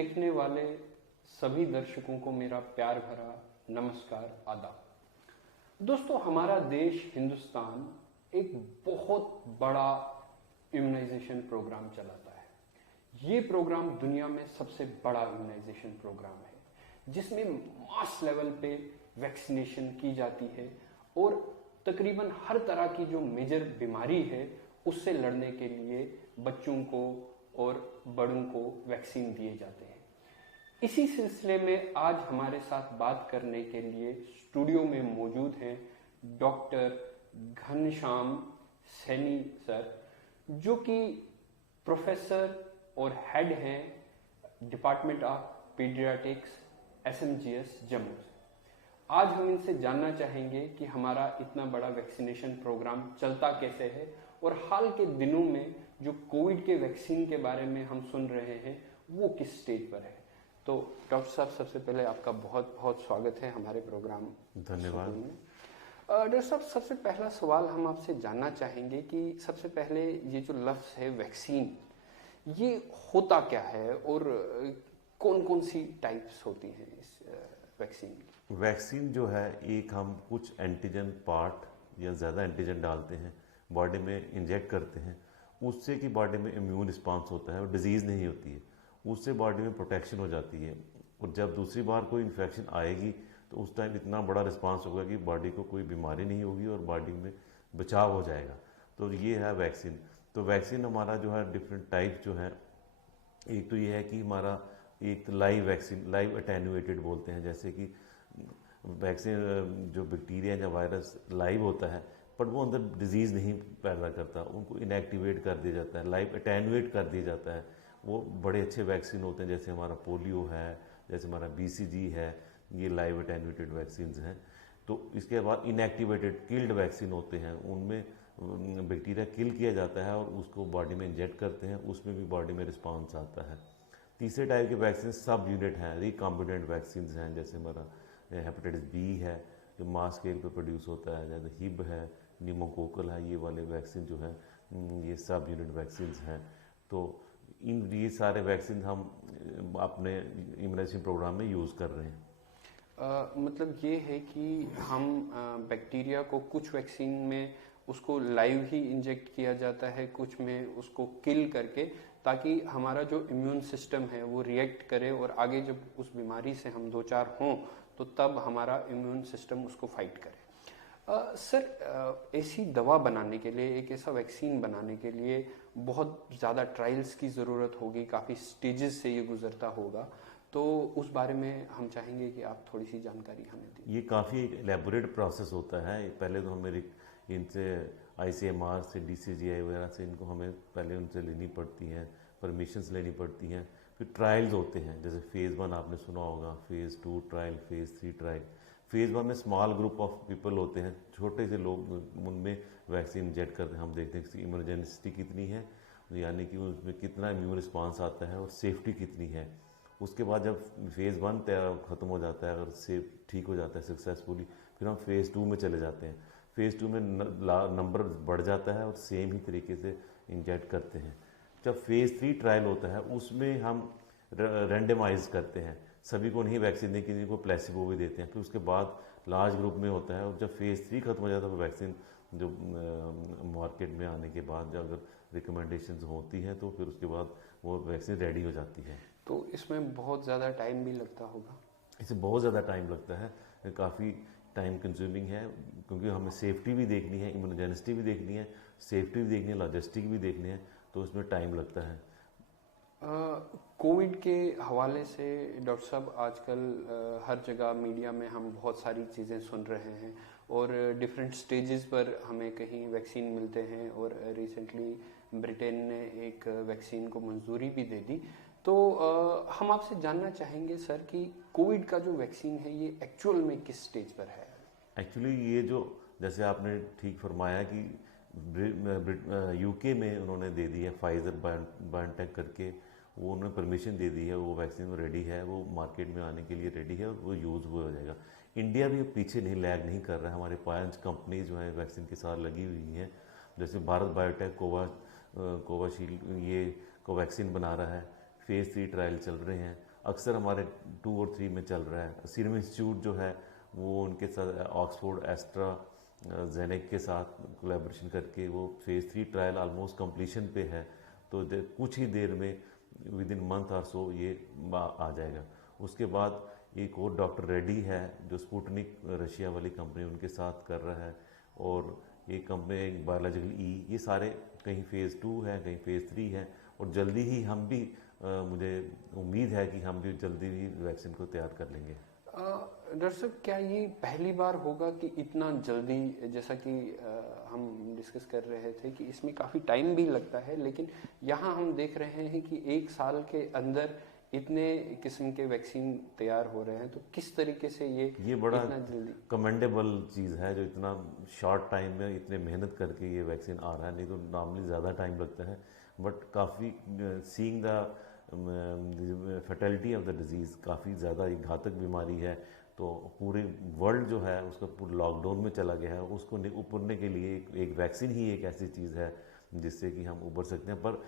देखने वाले सभी दर्शकों को मेरा प्यार भरा नमस्कार आदाब। दोस्तों, हमारा देश हिंदुस्तान एक बहुत बड़ा इम्यूनाइजेशन प्रोग्राम चलाता है। ये प्रोग्राम दुनिया में सबसे बड़ा इम्यूनाइजेशन प्रोग्राम है जिसमें मास लेवल पे वैक्सीनेशन की जाती है और तकरीबन हर तरह की जो मेजर बीमारी है उससे लड़ने के लिए बच्चों को और बड़ों को वैक्सीन दिए जाते हैं। इसी सिलसिले में आज हमारे साथ बात करने के लिए स्टूडियो में मौजूद हैं डॉक्टर घनश्याम सैनी सर, जो कि प्रोफेसर और हेड हैं department of paediatrics SMGS Jammu से। आज हम इनसे जानना चाहेंगे कि हमारा इतना बड़ा वैक्सीनेशन प्रोग्राम चलता कैसे है और हाल के दिनों में जो कोविड के वैक्सीन के बारे में हम सुन रहे हैं वो किस स्टेज पर है। तो डॉक्टर साहब, सबसे पहले आपका बहुत बहुत स्वागत है हमारे प्रोग्राम। धन्यवाद। डॉक्टर साहब, सबसे पहला सवाल हम आपसे जानना चाहेंगे कि सबसे पहले ये जो लफ्ज़ है वैक्सीन, ये होता क्या है और कौन कौन सी टाइप्स होती हैं इस वैक्सीन की? वैक्सीन जो है, एक हम कुछ एंटीजन पार्ट या ज़्यादा एंटीजन डालते हैं, बॉडी में इंजेक्ट करते हैं, उससे कि बॉडी में इम्यून रिस्पांस होता है और डिजीज़ नहीं होती है, उससे बॉडी में प्रोटेक्शन हो जाती है। और जब दूसरी बार कोई इन्फेक्शन आएगी तो उस टाइम इतना बड़ा रिस्पांस होगा कि बॉडी को कोई बीमारी नहीं होगी और बॉडी में बचाव हो जाएगा। तो ये है वैक्सीन। तो वैक्सीन हमारा जो है डिफरेंट टाइप जो है, एक तो ये है कि हमारा एक लाइव वैक्सीन, लाइव अटेन्यूएटेड बोलते हैं, जैसे कि वैक्सीन जो बैक्टीरिया या वायरस लाइव होता है पर वो अंदर डिजीज़ नहीं पैदा करता, उनको इनएक्टिवेट कर दिया जाता है, लाइव अटेन्यूएट कर दिया जाता है। वो बड़े अच्छे वैक्सीन होते हैं, जैसे हमारा पोलियो है, जैसे हमारा BCG है, ये लाइव अटेन्यूएटेड वैक्सीन हैं। तो इसके बाद इनएक्टिवेटेड किल्ड वैक्सीन होते हैं, उनमें बैक्टीरिया किल किया जाता है और उसको बॉडी में इंजेक्ट करते हैं, उसमें भी बॉडी में रिस्पॉन्स आता है। तीसरे टाइप के वैक्सीन सब यूनिट हैं, रिकॉम्बिनेंट वैक्सीन हैं, जैसे हमारा हेपेटाइटिस B है जो मास स्केल पे प्रोड्यूस होता है, जैसे हिब है, निमोकोकल है, ये वाले वैक्सीन जो है ये सब यूनिट वैक्सीन हैं। तो ये सारे वैक्सीन हम अपने इम्यूनाइजेशन प्रोग्राम में यूज़ कर रहे हैं। मतलब ये है कि हम बैक्टीरिया को कुछ वैक्सीन में उसको लाइव ही इंजेक्ट किया जाता है, कुछ में उसको किल करके, ताकि हमारा जो इम्यून सिस्टम है वो रिएक्ट करे और आगे जब उस बीमारी से हम दो चार हों तो तब हमारा इम्यून सिस्टम उसको फाइट करे। सर, ऐसी दवा बनाने के लिए, एक ऐसा वैक्सीन बनाने के लिए बहुत ज़्यादा ट्रायल्स की ज़रूरत होगी, काफ़ी स्टेजेस से ये गुजरता होगा, तो उस बारे में हम चाहेंगे कि आप थोड़ी सी जानकारी हमें दें। ये काफ़ी एलेबोरेट प्रोसेस होता है। पहले तो हमें इनसे ICMR से, DCGI वगैरह से इनको हमें पहले उनसे लेनी पड़ती हैं, परमिशंस लेनी पड़ती हैं। फिर ट्रायल्स होते हैं, जैसे फेज़ 1 आपने सुना होगा, phase 2 trial, phase 3 trial. Phase 1 में स्मॉल ग्रुप ऑफ पीपल होते हैं, छोटे से लोग, उनमें वैक्सीन इंजेक्ट करते हैं। हम देखते हैं कि इमरजेंसी कितनी है, यानी कि उसमें कितना इम्यून रिस्पांस आता है और सेफ्टी कितनी है। उसके बाद जब फेज़ 1 ख़त्म हो जाता है, अगर सेफ ठीक हो जाता है सक्सेसफुली, फिर हम फेज़ 2 में चले जाते हैं। फेज़ 2 में नंबर बढ़ जाता है और सेम ही तरीके से इंजेक्ट करते हैं। जब फेज़ 3 ट्रायल होता है उसमें हम रैंडमाइज करते हैं, सभी को नहीं वैक्सीन दें, किसी को प्लेसिबो भी देते हैं। फिर उसके बाद लार्ज ग्रुप में होता है और जब फेज़ 3 खत्म हो जाता है तो वैक्सीन जो मार्केट में आने के बाद जब अगर रिकमेंडेशंस होती हैं तो फिर उसके बाद वो वैक्सीन रेडी हो जाती है। तो इसमें बहुत ज़्यादा टाइम भी लगता होगा? इसे बहुत ज़्यादा टाइम लगता है, काफ़ी टाइम कंज्यूमिंग है, क्योंकि हमें सेफ्टी भी देखनी है, इम्यूनोजेनिसिटी भी देखनी है, सेफ्टी भी देखनी है, लॉजिस्टिक भी देखनी है, तो उसमें टाइम लगता है। कोविड के हवाले से डॉक्टर साहब, आजकल हर जगह मीडिया में हम बहुत सारी चीज़ें सुन रहे हैं और डिफरेंट स्टेजेस पर हमें कहीं वैक्सीन मिलते हैं और रिसेंटली ब्रिटेन ने एक वैक्सीन को मंजूरी भी दे दी। तो हम आपसे जानना चाहेंगे सर कि कोविड का जो वैक्सीन है ये एक्चुअल में किस स्टेज पर है? एक्चुअली ये जो, जैसे आपने ठीक फरमाया कि UK में उन्होंने दे दी है, फाइजर बायोनटेक करके, वो उन्होंने परमिशन दे दी है, वो वैक्सीन रेडी है, वो मार्केट में आने के लिए रेडी है और वो यूज़ हो जाएगा। इंडिया भी पीछे नहीं, लैग नहीं कर रहा है। हमारे 5 कंपनीज जो हैं वैक्सीन के साथ लगी हुई हैं, जैसे भारत बायोटेक कोवाशील्ड, ये कोवैक्सीन बना रहा है, फेज़ 3 ट्रायल चल रहे हैं, अक्सर हमारे 2 और 3 में चल रहा है। सीरम इंस्टीट्यूट जो है वो उनके साथ ऑक्सफोर्ड एस्ट्रा जेनेक के साथ कोलैबोरेशन करके वो फेज़ 3 ट्रायल ऑलमोस्ट कंप्लीशन पे है। तो कुछ ही देर में विद इन मंथ और सो ये आ जाएगा। उसके बाद एक और डॉक्टर रेड्डी है जो स्पुतनिक रशिया वाली कंपनी उनके साथ कर रहा है, और एक कंपनी बायोलॉजिकल ये सारे कहीं फेज़ 2 है, कहीं फेज़ 3 है, और जल्दी ही हम भी मुझे उम्मीद है कि हम भी जल्दी ही वैक्सीन को तैयार कर लेंगे। डॉक्टर साहब, क्या ये पहली बार होगा कि इतना जल्दी, जैसा कि हम डिस्कस कर रहे थे कि इसमें काफ़ी टाइम भी लगता है, लेकिन यहाँ हम देख रहे हैं कि 1 साल के अंदर इतने किस्म के वैक्सीन तैयार हो रहे हैं, तो किस तरीके से ये बड़ा इतना जल्दी कमेंडेबल चीज़ है जो इतना शॉर्ट टाइम में इतने मेहनत करके ये वैक्सीन आ रहा है। नहीं तो नॉर्मली ज़्यादा टाइम लगता है, बट काफ़ी seeing the fertility of the disease, काफ़ी ज़्यादा एक घातक बीमारी है, तो पूरे वर्ल्ड जो है उसका पूरा लॉकडाउन में चला गया है, उसको उबरने के लिए एक वैक्सीन ही एक ऐसी चीज़ है जिससे कि हम उबर सकते हैं। पर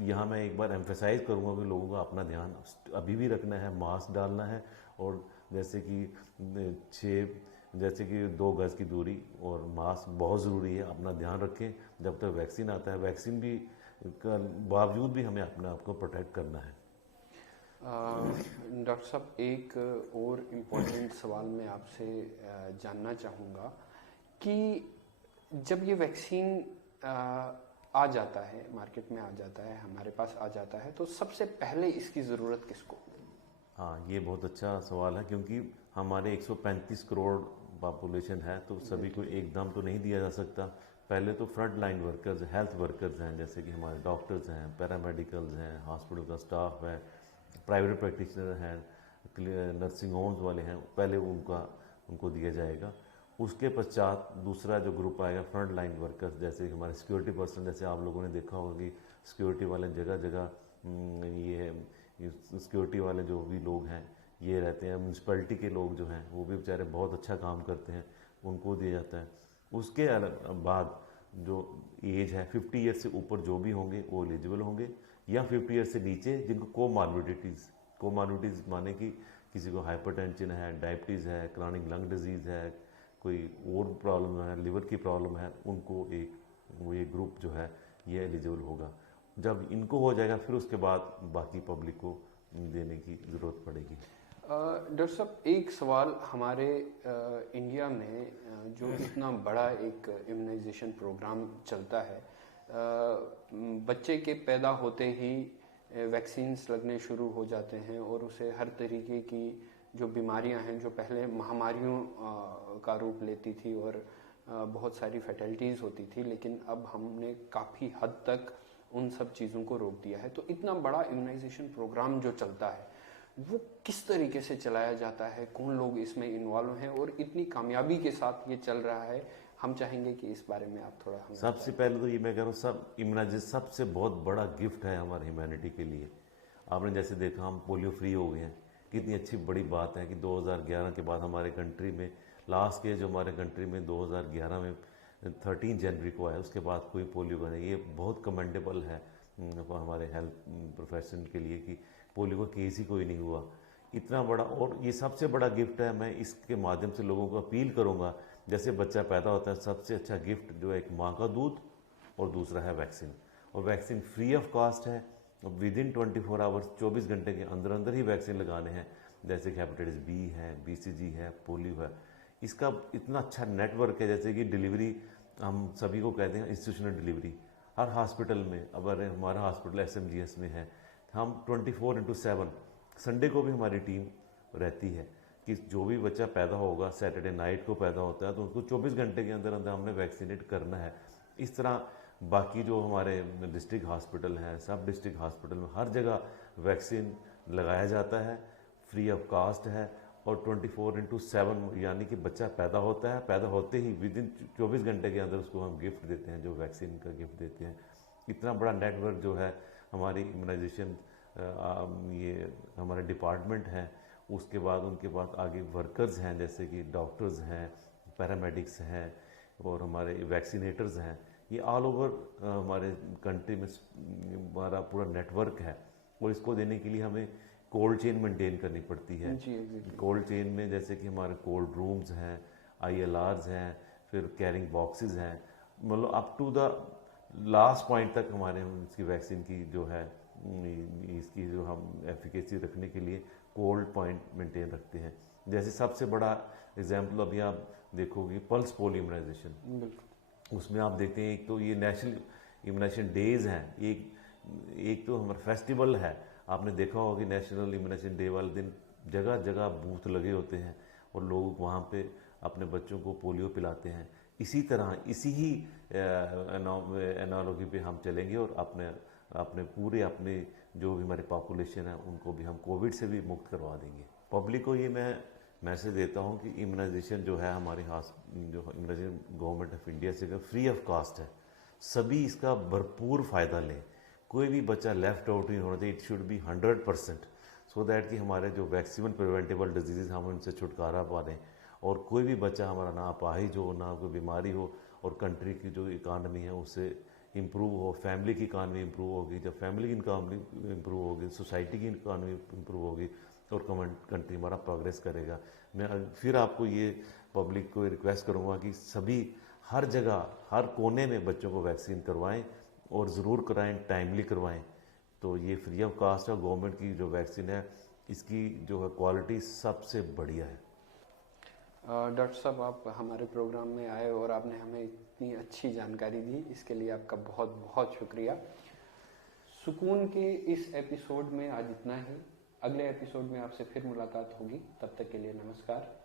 यहाँ मैं एक बार एम्फेसाइज करूँगा कि लोगों को अपना ध्यान अभी भी रखना है, मास्क डालना है, और जैसे कि 2 गज़ की दूरी और मास्क बहुत ज़रूरी है। अपना ध्यान रखें जब तक वैक्सीन आता है। वैक्सीन भी का बावजूद भी हमें अपने आप को प्रोटेक्ट करना है। डॉक्टर साहब, एक और इम्पोर्टेंट सवाल मैं आपसे जानना चाहूँगा कि जब ये वैक्सीन आ जाता है, मार्केट में आ जाता है, हमारे पास आ जाता है, तो सबसे पहले इसकी ज़रूरत किसको? हाँ, ये बहुत अच्छा सवाल है, क्योंकि हमारे 135 करोड़ पॉपुलेशन है, तो सभी को एकदम तो नहीं दिया जा सकता। पहले तो front line workers, health workers हैं, जैसे कि हमारे डॉक्टर्स हैं, पैरामेडिकल्स हैं, हॉस्पिटल का स्टाफ है, प्राइवेट प्रैक्टिशनर हैं, नर्सिंग होम्स वाले हैं, पहले उनको दिया जाएगा। उसके पश्चात दूसरा जो ग्रुप आएगा फ्रंट लाइन वर्कर्स, जैसे हमारे सिक्योरिटी पर्सन, जैसे आप लोगों ने देखा होगा कि सिक्योरिटी वाले जगह जगह ये सिक्योरिटी वाले जो भी लोग हैं ये रहते हैं। म्यूनसिपैलिटी के लोग जो हैं वो भी बेचारे बहुत अच्छा काम करते हैं, उनको दिया जाता है। उसके बाद जो एज है 50 ईयर से ऊपर जो भी होंगे वो एलिजिबल होंगे, या 50 ईयर से नीचे जिनको कोमॉर्बिडिटीज़ माने कि किसी को हाइपरटेंशन है, डायबिटीज़ है, क्रॉनिक लंग डिजीज़ है, कोई और प्रॉब्लम है, लिवर की प्रॉब्लम है, उनको ये ग्रुप जो है ये एलिजिबल होगा। जब इनको हो जाएगा फिर उसके बाद बाकी पब्लिक को देने की ज़रूरत पड़ेगी। डॉक्टर साहब, एक सवाल, हमारे इंडिया में जो इतना बड़ा एक इम्यूनाइजेशन प्रोग्राम चलता है, बच्चे के पैदा होते ही वैक्सीन्स लगने शुरू हो जाते हैं, और उसे हर तरीके की जो बीमारियां हैं, जो पहले महामारियों का रूप लेती थी और बहुत सारी फैटलिटीज़ होती थी, लेकिन अब हमने काफ़ी हद तक उन सब चीज़ों को रोक दिया है। तो इतना बड़ा इम्यूनाइजेशन प्रोग्राम जो चलता है वो किस तरीके से चलाया जाता है, कौन लोग इसमें इन्वॉल्व हैं, और इतनी कामयाबी के साथ ये चल रहा है, हम चाहेंगे कि इस बारे में आप थोड़ा हमें सबसे पहले तो ये मैं कह रहा हूँ, सब इम्यूनाइजेशन सबसे बहुत बड़ा गिफ्ट है हमारी ह्यूमैनिटी के लिए। आपने जैसे देखा हम पोलियो फ्री हो गए हैं, कितनी अच्छी बड़ी बात है कि 2011 के बाद हमारे कंट्री में लास्ट केस जो हमारे कंट्री में 2011 में 13 जनवरी को आया, उसके बाद कोई पोलियो का नहीं। ये बहुत कमेंडेबल है हमारे हेल्थ प्रोफेशन के लिए कि पोलियो का केस ही कोई नहीं हुआ, इतना बड़ा। और ये सबसे बड़ा गिफ्ट है। मैं इसके माध्यम से लोगों को अपील करूँगा, जैसे बच्चा पैदा होता है सबसे अच्छा गिफ्ट जो है एक माँ का दूध, और दूसरा है वैक्सीन। और वैक्सीन फ्री ऑफ कॉस्ट है, विद इन 24 आवर्स 24 घंटे के अंदर अंदर ही वैक्सीन लगाने हैं, जैसे कि हेपेटाइटिस बी है, BCG है, पोलियो है। इसका इतना अच्छा नेटवर्क है, जैसे कि डिलीवरी हम सभी को कहते हैं इंस्टीट्यूशनल डिलीवरी, हर हॉस्पिटल में। अगर हमारा हॉस्पिटल SMGS में है, हम 24/7 संडे को भी हमारी टीम रहती है कि जो भी बच्चा पैदा होगा, सैटरडे नाइट को पैदा होता है, तो उसको 24 घंटे के अंदर अंदर हमने वैक्सीनेट करना है। इस तरह बाकी जो हमारे डिस्ट्रिक्ट हॉस्पिटल हैं, सब डिस्ट्रिक्ट हॉस्पिटल में हर जगह वैक्सीन लगाया जाता है, फ्री ऑफ कास्ट है, और 24/7 यानी कि बच्चा पैदा होता है, पैदा होते ही विद इन 24 घंटे के अंदर उसको हम गिफ्ट देते हैं, जो वैक्सीन का गिफ्ट देते हैं। इतना बड़ा नेटवर्क जो है हमारी इम्यूनाइजेशन, ये हमारे डिपार्टमेंट हैं, उसके बाद उनके पास आगे वर्कर्स हैं, जैसे कि डॉक्टर्स हैं, पैरामेडिक्स हैं, और हमारे वैक्सीनेटर्स हैं। ये ऑल ओवर हमारे कंट्री में हमारा पूरा नेटवर्क है, और इसको देने के लिए हमें कोल्ड चेन मेंटेन करनी पड़ती है। जी एग्जैक्टली। कोल्ड चेन में जैसे कि हमारे कोल्ड रूम्स हैं, ILRs हैं, फिर कैरिंग बॉक्सेस हैं, मतलब up to the last point तक हमारे इसकी वैक्सीन की जो है इसकी जो हम एफिकेसी रखने के लिए कोल्ड पॉइंट मेंटेन रखते हैं। जैसे सबसे बड़ा एग्जाम्पल अभी आप देखोगे पल्स पोलियो इम्यूनाइजेशन, उसमें आप देखते हैं एक तो ये नेशनल इम्यूनाइजेशन डेज हैं, एक तो हमारा फेस्टिवल है। आपने देखा होगा कि नेशनल इम्यूनाइजेशन डे वाले दिन जगह जगह बूथ लगे होते हैं और लोग वहाँ पे अपने बच्चों को पोलियो पिलाते हैं। इसी तरह इसी ही एनालॉजी पे हम चलेंगे और अपने पूरे अपने जो भी हमारी पॉपुलेशन है उनको भी हम कोविड से भी मुक्त करवा देंगे। पब्लिक को ये मैं मैसेज देता हूँ कि इम्यूनाइजेशन जो है हमारी जो इम्यूनाइजेशन गवर्नमेंट ऑफ इंडिया से फ्री ऑफ कास्ट है, सभी इसका भरपूर फ़ायदा लें। कोई भी बच्चा लेफ्ट आउट नहीं होना चाहिए। It should be 100% so that कि हमारे जो वैक्सीन प्रिवेंटेबल डिजीज़ हम उनसे छुटकारा पा लें और कोई भी बच्चा हमारा ना अपाहिज हो, ना कोई बीमारी हो और कंट्री की जो इकानमी है उससे इम्प्रूव हो, फैमिली की इकानमी इम्प्रूव होगी। जब फैमिली की इकानमी इम्प्रूव होगी, सोसाइटी की इकानमी इम्प्रूव होगी और कंट्री हमारा प्रोग्रेस करेगा। मैं फिर आपको ये पब्लिक को रिक्वेस्ट करूँगा कि सभी हर जगह हर कोने में बच्चों को वैक्सीन करवाएं और ज़रूर कराएं, टाइमली करवाएं। तो ये फ्री ऑफ कास्ट है। गवर्नमेंट की जो वैक्सीन है इसकी जो है क्वालिटी सबसे बढ़िया है। डॉक्टर साहब, आप हमारे प्रोग्राम में आए और आपने हमें इतनी अच्छी जानकारी दी, इसके लिए आपका बहुत बहुत शुक्रिया। सुकून के इस एपिसोड में आज इतना ही। अगले एपिसोड में आपसे फिर मुलाकात होगी। तब तक के लिए नमस्कार।